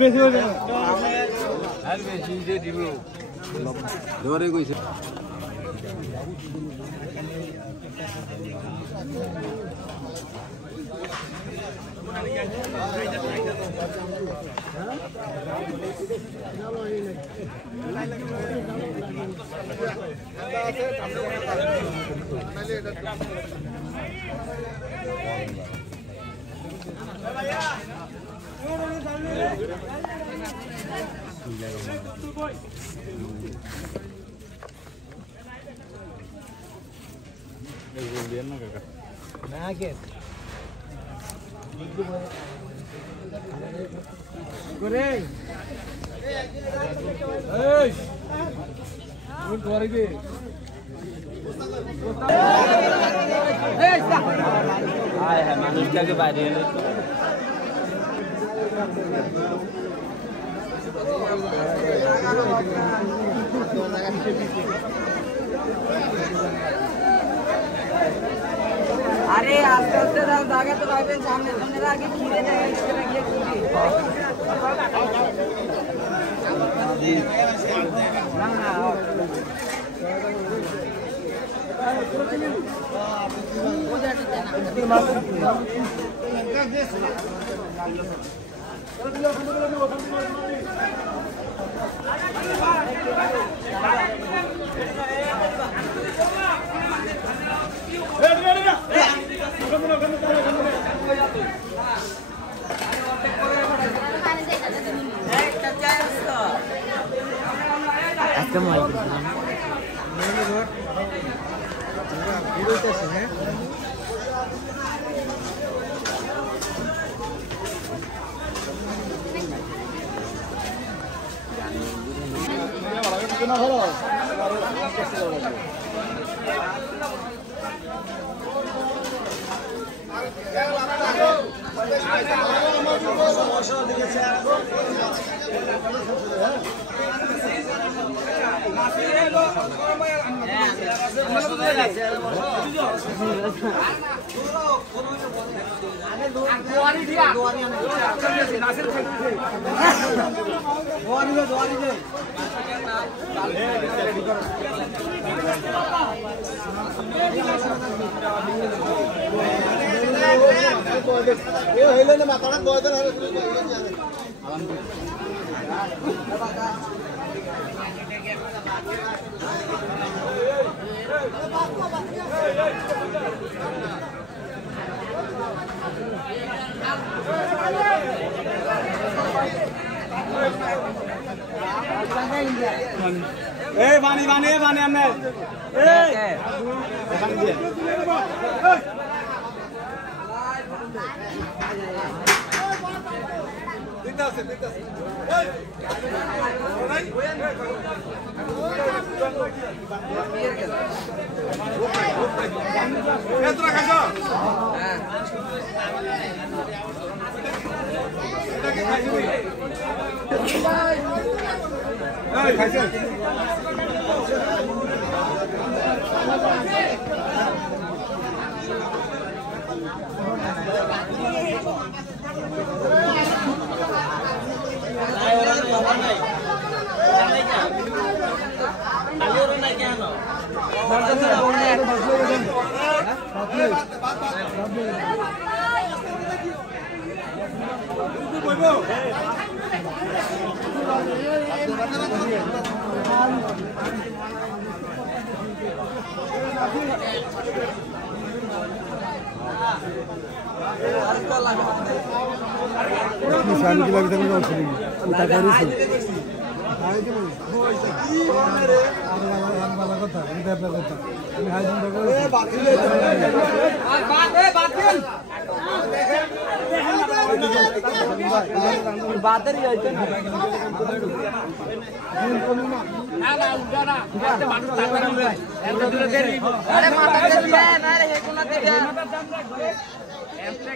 বেশি হয়ে আর বেশি যে দিব ধরে কইছে মানুষটাকে বাইরে এনে अरे आस्ते आस्ते जागा तो भाई सामने सामने आगे खीरे जाएगा इस तरह ये पानी पानी पानी हमने निशान की लगी था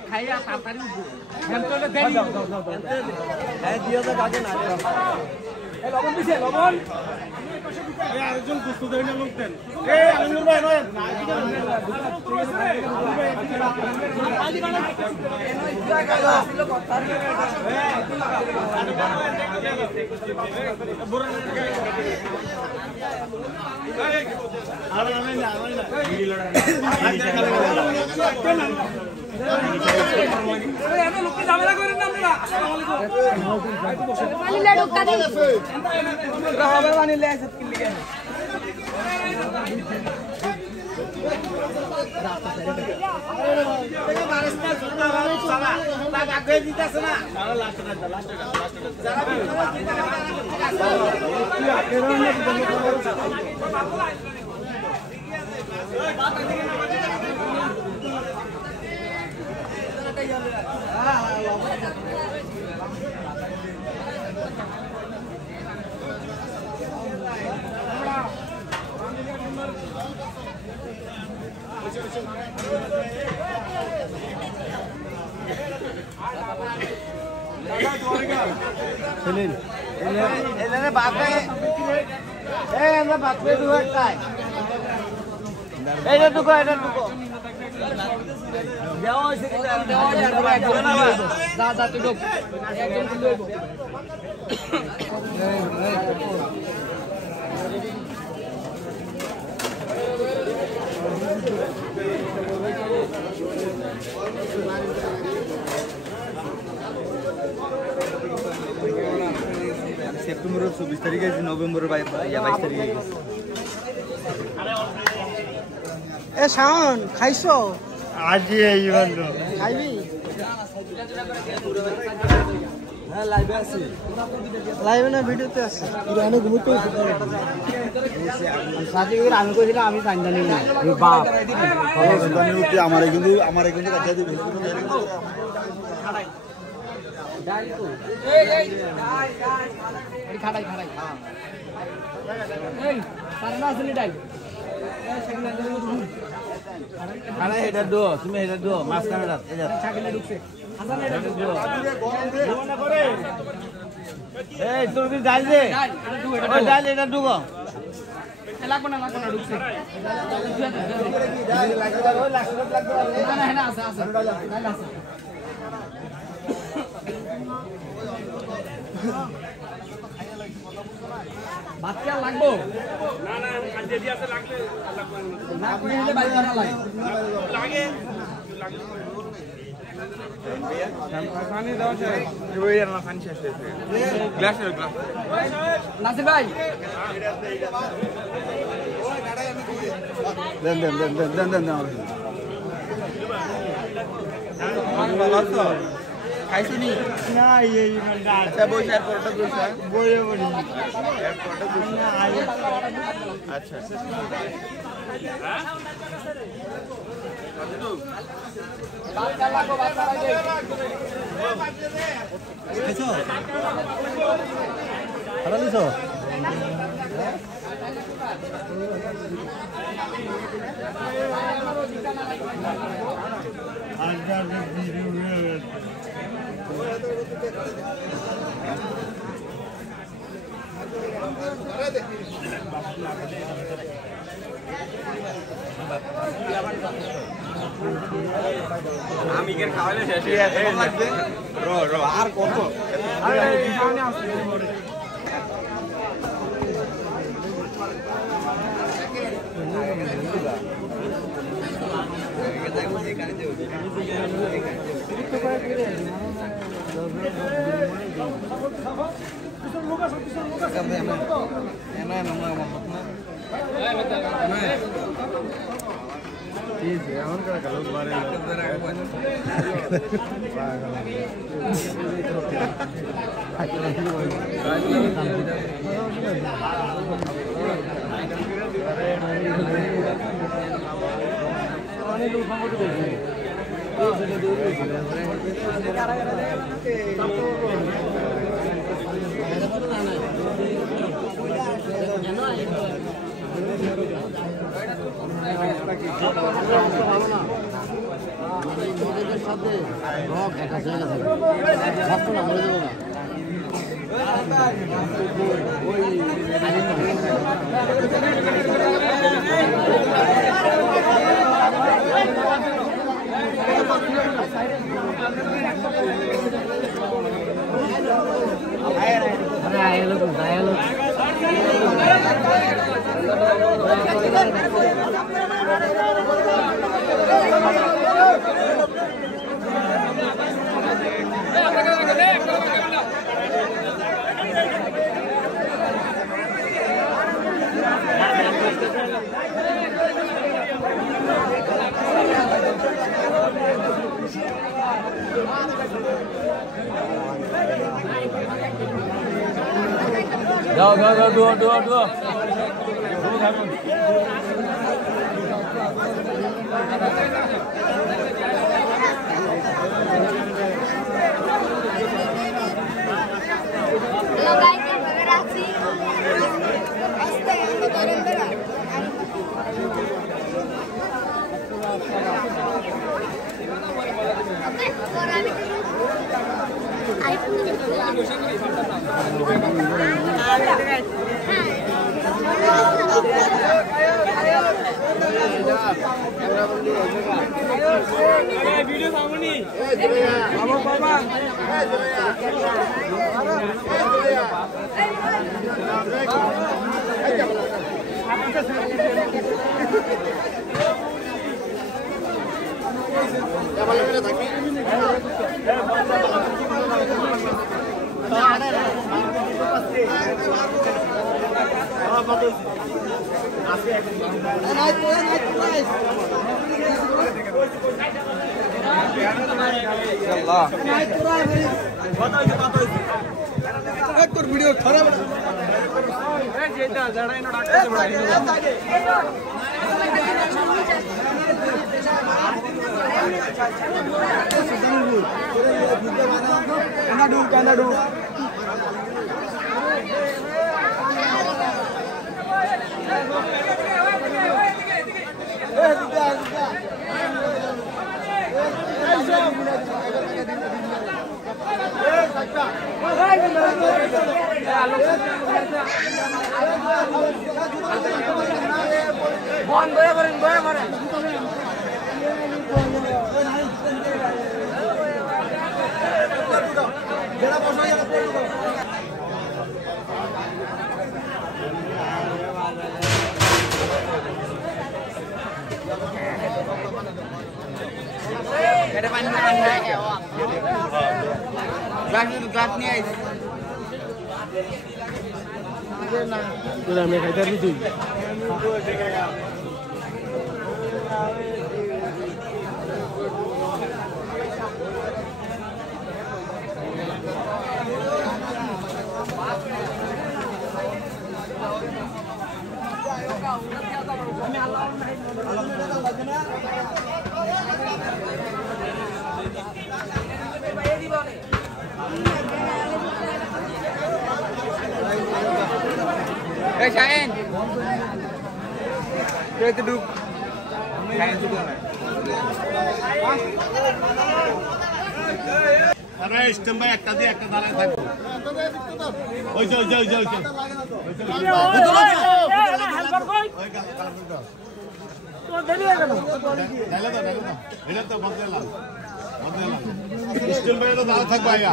खाइया तातारी हेंतो ले देरी है दियो तो गाजे ना ए लबन दिसे लबन আরেকজন গুস্ত দেয় না লোক দেন এই আলমগীর ভাই নয় সেপ্টেম্বরের 24 তারিখে নভেম্বরের 22 তারিখে এ শাওন খাইছো আজ এই বন্ধ খাইবি হ্যাঁ লাইভে আছি লাইভে না ভিডিওতে আছে পুরানো ঘুমতে সাথে করে আমি কইছিলাম আমি জানি না বাপ আমারে কিন্তু কাটা দিবি খাড়াই এই সারনা আসলি ডাই খানা এটা দো তুমি এটা দো মাছ কানাডা এটা ছাগলে ঢুকছে হাসান এটা এই তোর কি ডাল দে ওই ডাল এটা দুগো লাগবে না ঢুকছে না না আছে ডাল আছে বাচ্চা লাগবো না না আজ যদি আছে লাগলে না কইলে বাইরে না লাগে পানি দাও স্যার ওই আর না পানি শেষ হয়েছে গ্লাস নাসির ভাই দেন খাইছো নি না এই মানে আচ্ছা বই আর পরোটা বইছা বইয়ে বলি এয়ারপোর্টে বইছা আচ্ছা বাচ্চা লাগবো বাচ্চা লাগে খাইছো খাওয়া দিছো আমি কেন খাওয়ালে শেষ লাগবে র আর কত Go, dua. वीडियो सामने बाबा वीडियो खराब Cain. Dia duduk. Cain juga lah. अरे स्टम्प एक तादी एक ताला था ओए जो हेल्पर कोई तो देरी है ना डाले तो बदला स्टम्प में तो दाल थक पाया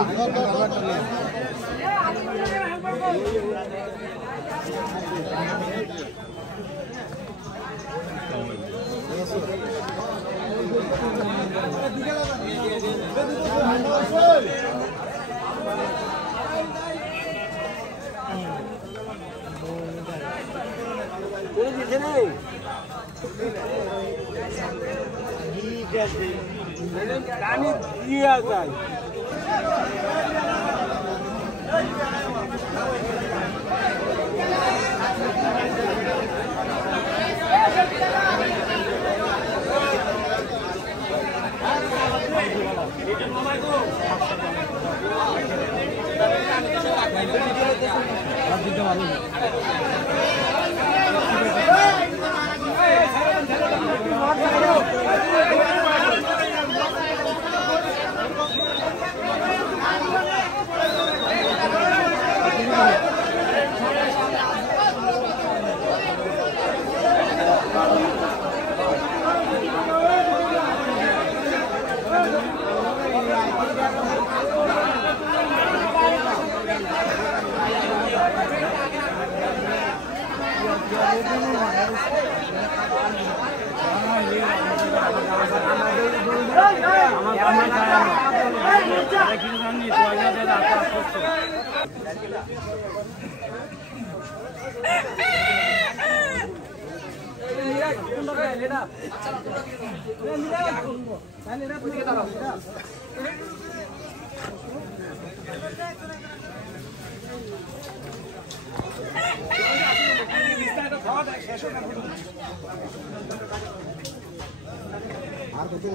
আর কত